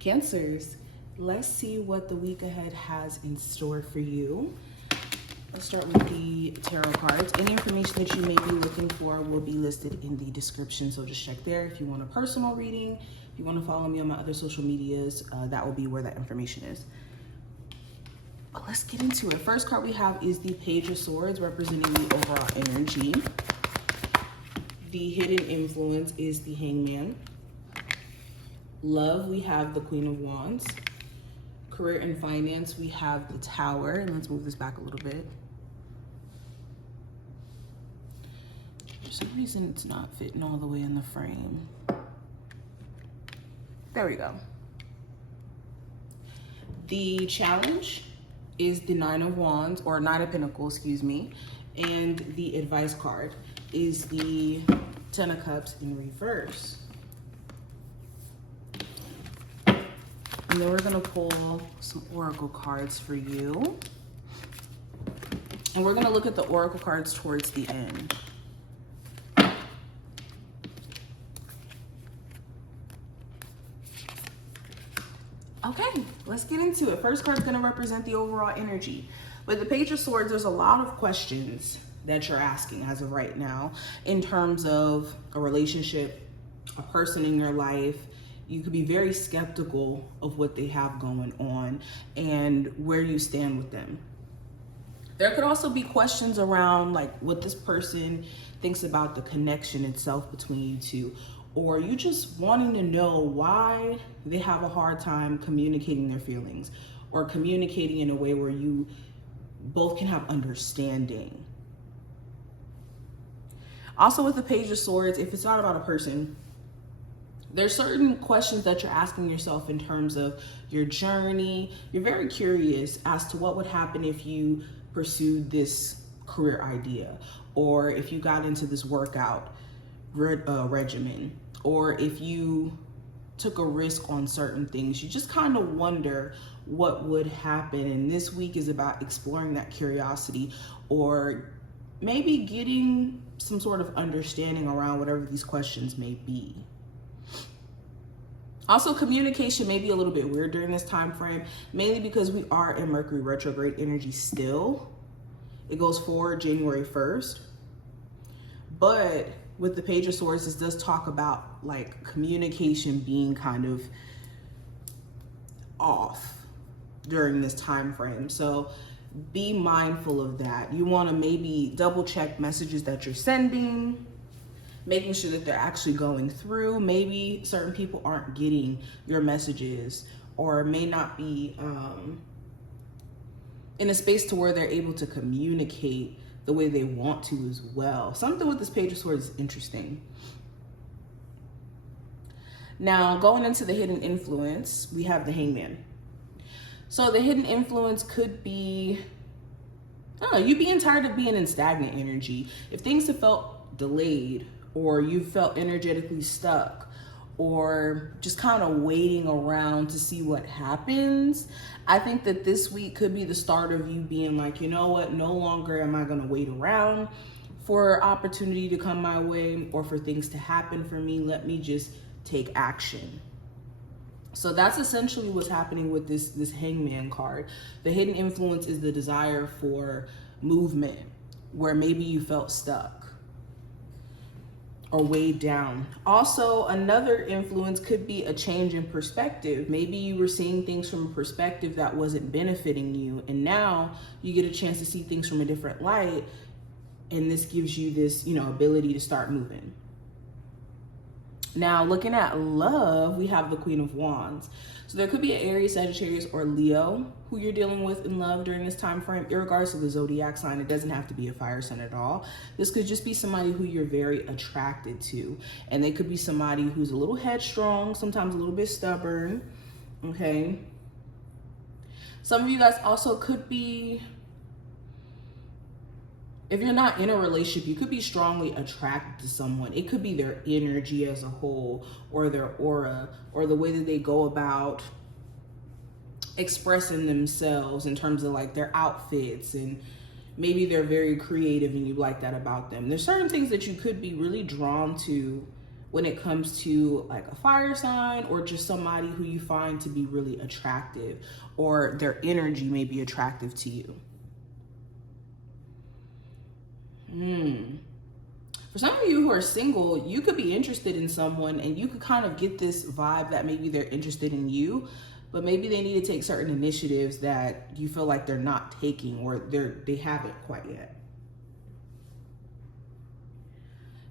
Cancers, let's see what the week ahead has in store for you. Let's start with the tarot cards. Any information that you may be looking for will be listed in the description, so just check there. If you want a personal reading, if you want to follow me on my other social medias, that will be where that information is. But let's get into it. First card we have is the Page of Swords, representing the overall energy. The hidden influence is the Hangman. Love, we have the Queen of Wands. Career and finance, we have the Tower. And let's move this back a little bit. For some reason, it's not fitting all the way in the frame. There we go. The challenge is the Nine of Wands, or Nine of Pentacles, excuse me. And the advice card is the Ten of Cups in reverse. And then we're gonna pull some oracle cards for you. And we're gonna look at the oracle cards towards the end. Okay, let's get into it. First card's gonna represent the overall energy. With the Page of Swords, there's a lot of questions that you're asking as of right now in terms of a relationship, a person in your life. You could be very skeptical of what they have going on and where you stand with them. There could also be questions around like what this person thinks about the connection itself between you two, or you just wanting to know why they have a hard time communicating their feelings or communicating in a way where you both can have understanding. Also with the Page of Swords, if it's not about a person, there's certain questions that you're asking yourself in terms of your journey. You're very curious as to what would happen if you pursued this career idea, or if you got into this workout regimen, or if you took a risk on certain things. You just kind of wonder what would happen. And this week is about exploring that curiosity, or maybe getting some sort of understanding around whatever these questions may be. Also, communication may be a little bit weird during this time frame, mainly because we are in Mercury retrograde energy still. It goes forward January 1st. But with the Page of Swords, this does talk about like communication being kind of off during this time frame. So be mindful of that. You want to maybe double check messages that you're sending, making sure that they're actually going through. Maybe certain people aren't getting your messages, or may not be in a space to where they're able to communicate the way they want to as well. Something with this Page of Swords is interesting. Now, going into the hidden influence, we have the Hangman. So the hidden influence could be, I don't know, you being tired of being in stagnant energy. If things have felt delayed, or you felt energetically stuck, or just kind of waiting around to see what happens, I think that this week could be the start of you being like, you know what, no longer am I going to wait around for opportunity to come my way or for things to happen for me. Let me just take action. So that's essentially what's happening with this Hangman card. The hidden influence is the desire for movement, where maybe you felt stuck or weighed down. Also, another influence could be a change in perspective. Maybe you were seeing things from a perspective that wasn't benefiting you, and now you get a chance to see things from a different light, and this gives you this, ability to start moving. Now, looking at love, we have the Queen of Wands. So there could be an Aries, Sagittarius, or Leo who you're dealing with in love during this time frame, regardless of the zodiac sign. It doesn't have to be a fire sign at all. This could just be somebody who you're very attracted to. And they could be somebody who's a little headstrong, sometimes a little bit stubborn, okay? Some of you guys also could be, if you're not in a relationship, you could be strongly attracted to someone. It could be their energy as a whole, or their aura, or the way that they go about expressing themselves in terms of like their outfits, and maybe they're very creative and you like that about them. There's certain things that you could be really drawn to when it comes to like a fire sign or just somebody who you find to be really attractive, or their energy may be attractive to you. For some of you who are single, you could be interested in someone and you could kind of get this vibe that maybe they're interested in you, but maybe they need to take certain initiatives that you feel like they're not taking, or they haven't quite yet.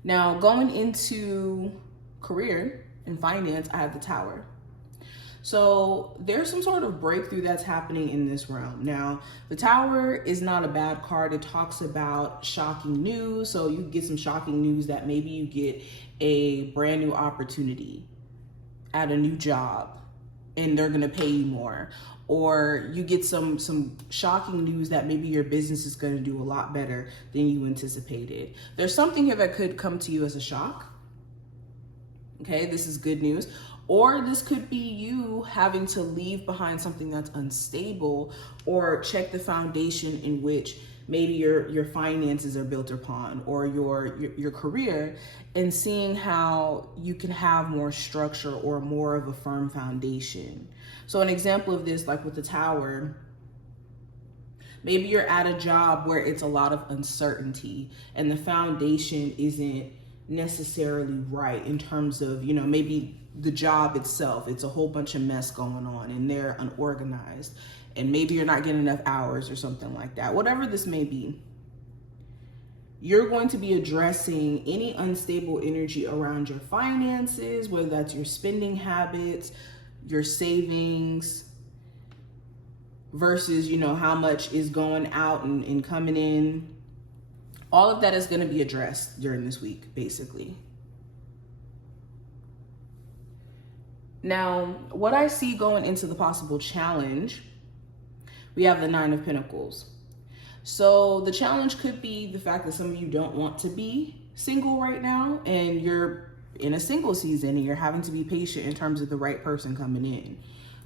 Now, going into career and finance, I have the Tower. So there's some sort of breakthrough that's happening in this realm. Now, the Tower is not a bad card. It talks about shocking news. So you get some shocking news that maybe you get a brand new opportunity at a new job and they're going to pay you more. Or you get some shocking news that maybe your business is going to do a lot better than you anticipated. There's something here that could come to you as a shock. Okay, this is good news. Or this could be you having to leave behind something that's unstable, or check the foundation in which maybe your finances are built upon, or your career, and seeing how you can have more structure or more of a firm foundation. So an example of this, like with the Tower, maybe you're at a job where it's a lot of uncertainty and the foundation isn't necessarily right in terms of, maybe the job itself, it's a whole bunch of mess going on and they're unorganized, and maybe you're not getting enough hours or something like that. Whatever this may be, you're going to be addressing any unstable energy around your finances, whether that's your spending habits, your savings, versus, how much is going out and coming in. All of that is going to be addressed during this week, basically. Now, what I see going into the possible challenge, we have the Nine of Pentacles. So the challenge could be the fact that some of you don't want to be single right now, and you're in a single season and you're having to be patient in terms of the right person coming in.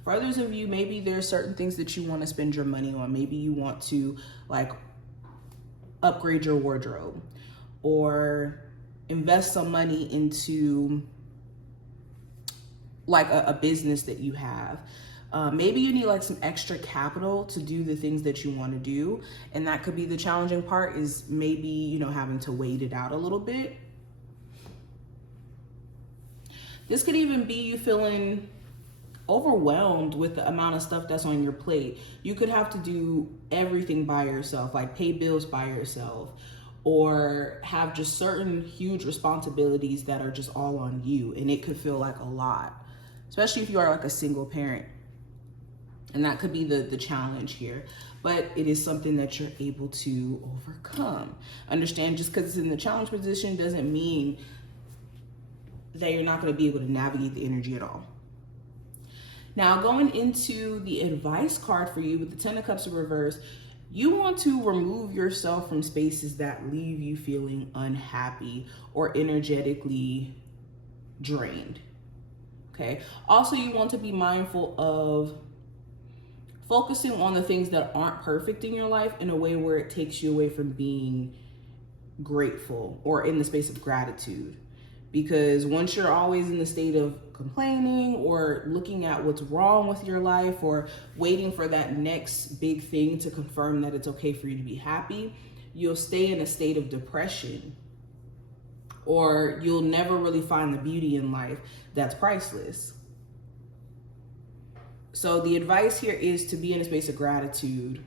For others of you, maybe there's certain things that you want to spend your money on. Maybe you want to upgrade your wardrobe, or invest some money into a business that you have. Maybe you need some extra capital to do the things that you want to do. And that could be the challenging part, is maybe, having to wait it out a little bit. This could even be you feeling overwhelmed with the amount of stuff that's on your plate. You could have to do everything by yourself, like pay bills by yourself, or have just certain huge responsibilities that are just all on you. And it could feel like a lot, especially if you are a single parent. And that could be the challenge here, but it is something that you're able to overcome. Understand, just because it's in the challenge position doesn't mean that you're not going to be able to navigate the energy at all. Now, going into the advice card for you with the Ten of Cups in reverse, you want to remove yourself from spaces that leave you feeling unhappy or energetically drained. Okay. Also, you want to be mindful of focusing on the things that aren't perfect in your life in a way where it takes you away from being grateful or in the space of gratitude. Because once you're always in the state of complaining or looking at what's wrong with your life or waiting for that next big thing to confirm that it's okay for you to be happy, you'll stay in a state of depression, or you'll never really find the beauty in life that's priceless. So the advice here is to be in a space of gratitude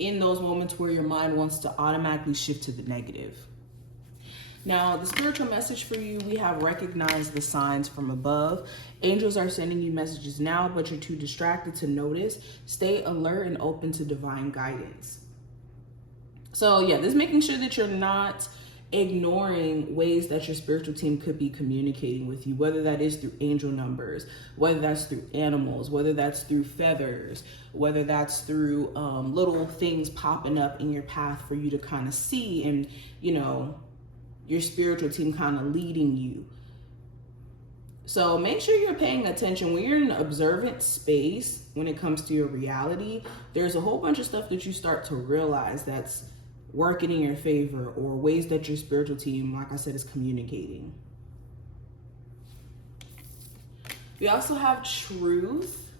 in those moments where your mind wants to automatically shift to the negative. Now, the spiritual message for you, we have recognize the signs from above. Angels are sending you messages now, but you're too distracted to notice. Stay alert and open to divine guidance. So yeah, this is making sure that you're not ignoring ways that your spiritual team could be communicating with you, whether that is through angel numbers, whether that's through animals, whether that's through feathers, whether that's through little things popping up in your path for you to kind of see, and your spiritual team kind of leading you. So make sure you're paying attention. When you're in an observant space, when it comes to your reality, there's a whole bunch of stuff that you start to realize that's working in your favor, or ways that your spiritual team, like I said, is communicating. We also have truth,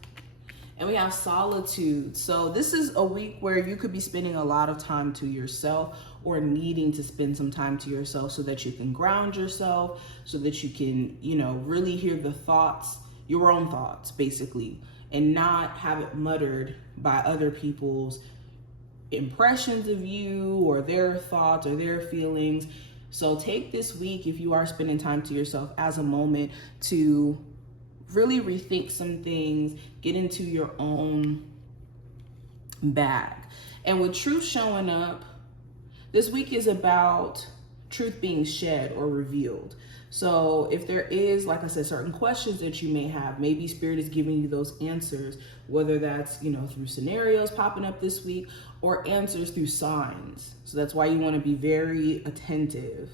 and we have solitude. So this is a week where you could be spending a lot of time to yourself, or needing to spend some time to yourself so that you can ground yourself, so that you can, you know, really hear the thoughts, your own thoughts basically, and not have it muttered by other people's impressions of you or their thoughts or their feelings. So take this week, if you are spending time to yourself, as a moment to really rethink some things, get into your own bag. And with truth showing up, this week is about truth being shed or revealed. So if there is, like I said, certain questions that you may have, maybe Spirit is giving you those answers, whether that's, you know, through scenarios popping up this week or answers through signs. So that's why you want to be very attentive.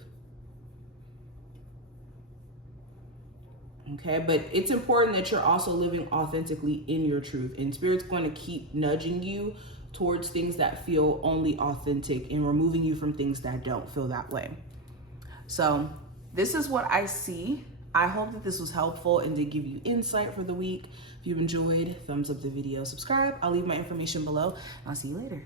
Okay, but it's important that you're also living authentically in your truth, and Spirit's going to keep nudging you towards things that feel only authentic and removing you from things that don't feel that way. So this is what I see. I hope that this was helpful and did give you insight for the week. If you've enjoyed, thumbs up the video, subscribe. I'll leave my information below. I'll see you later.